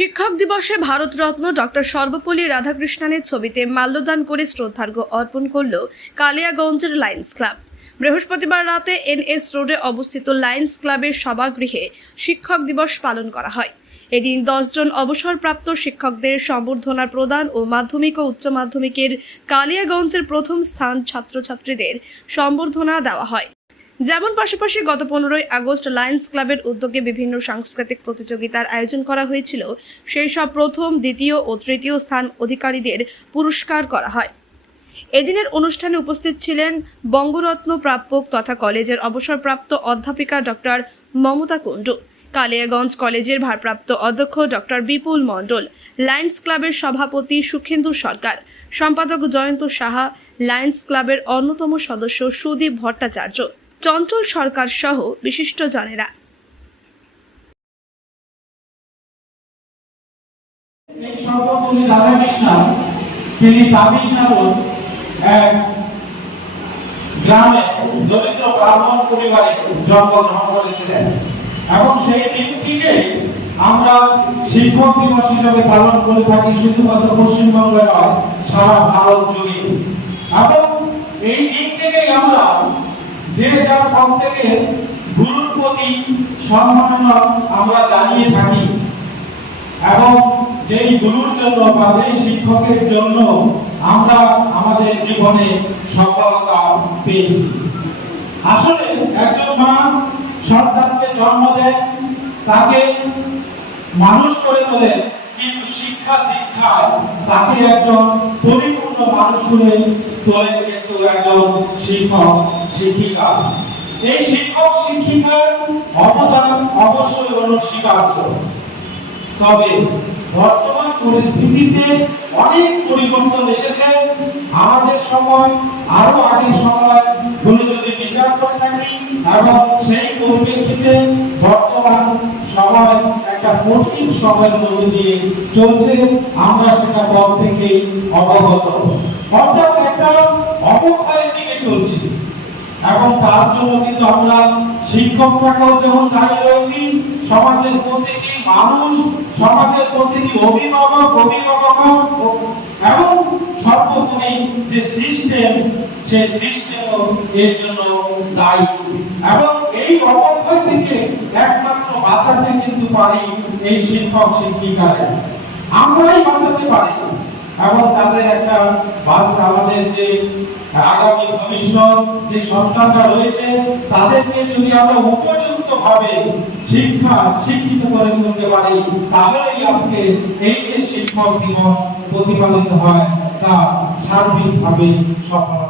শিক্ষক দিবসে ভারতরত্ন ডক্টর সর্বপল্লী রাধাকৃষ্ণনের ছবিতে মাল্যদান করে শ্রদ্ধার্ঘ্য অর্পণ করল কালিয়াগঞ্জের লায়ন্স ক্লাব। বৃহস্পতিবার রাতে এনএস রোডে অবস্থিত লায়ন্স ক্লাবের সভাগৃহে শিক্ষক দিবস পালন করা হয়। এদিন দশজন অবসরপ্রাপ্ত শিক্ষকদের সম্বর্ধনা প্রদান ও মাধ্যমিক ও উচ্চ মাধ্যমিকের কালিয়াগঞ্জের প্রথম স্থান ছাত্রছাত্রীদের সম্বর্ধনা দেওয়া হয়। যেমন পাশাপাশি গত পনেরোই আগস্ট লায়ন্স ক্লাবের উদ্যোগে বিভিন্ন সাংস্কৃতিক প্রতিযোগিতার আয়োজন করা হয়েছিল। সেই সব প্রথম, দ্বিতীয় ও তৃতীয় স্থান অধিকারীদের পুরস্কার করা হয়। এদিনের অনুষ্ঠানে উপস্থিত ছিলেন বঙ্গরত্ন প্রাপক তথা কলেজের অবসরপ্রাপ্ত অধ্যাপিকা ডক্টর মমতা কুণ্ডু, কালিয়াগঞ্জ কলেজের ভারপ্রাপ্ত অধ্যক্ষ ডক্টর বিপুল মণ্ডল, লায়ন্স ক্লাবের সভাপতি সুখেন্দু সরকার, সম্পাদক জয়ন্ত সাহা, লায়ন্স ক্লাবের অন্যতম সদস্য সুদীপ ভট্টাচার্য। চঞ্চল সরকার সহ সর্বপল্লী রাধাকৃষ্ণন তিনি তামিলনাড়ুর এক গ্রামে দরিদ্র ব্রাহ্মণ পরিবারে জন্মগ্রহণ করেছিলেন। এবং সেই দিনটিকে আমরা শিক্ষক দিবস হিসেবে পালন করে থাকি, শুধুমাত্র পশ্চিমবঙ্গে নয়, সারা ভারত জুড়ে। এবং এই দিন যে যার থেকে গুরুর প্রতি সম্মাননা আমরা জানিয়ে থাকি, এবং যেই গুরুর জন্য বা যেই শিক্ষকের জন্য আমরা আমাদের জীবনে সফলতা পেয়েছি। আসলে একজন মা সন্তানকে জন্ম দেয়, তাকে মানুষ করে তোলে, কিন্তু শিক্ষা দীক্ষায় তাকে একজন পরিপূর্ণ মানুষ করে তোলে কিন্তু একজন শিক্ষক। শিক্ষিকা। এই শিক্ষক শিক্ষিকার অবদান অবশ্যই অনস্বীকার্য। তবে বর্তমান পরিস্থিতিতে অনেক পরিবর্তন এসেছে। আমাদের সময়, আরও আগের সময়গুলো যদি বিচার করে থাকি, এবং সেই পরিপ্রেক্ষিতে বর্তমান সময় একটা কঠিন সময়ের মধ্যে দিয়ে চলছে, আমরা সেটা পর থেকে অবগত। অর্থাৎ একটা অবক্ষয়ের দিকে তার জন্য কিন্তু আমরা শিক্ষকরাও যেমন দায়ী রয়েছি, সমাজের প্রতিটি মানুষ, সমাজের প্রতিটি অভিভাবক অভিভাবক এবং সর্বোপরি যে সিস্টেম সেই সিস্টেম এর জন্য দায়ী। এবং এই অবক্ষয় থেকে একমাত্র বাঁচাতে কিন্তু পারি এই শিক্ষক শিক্ষিকারা আমরাই বাঁচাতে পারি। এবং তাদের একটা বার্তা আমাদের যে আগামী ভবিষ্যৎ, যে সন্তানরা রয়েছে, তাদেরকে যদি আমরা উপযুক্ত ভাবে শিক্ষা, শিক্ষিত করে তুলতে পারি, তাহলেই আজকে এই যে শিক্ষক দিবস প্রতিপালিত হয়, তা সার্বিকভাবে সফল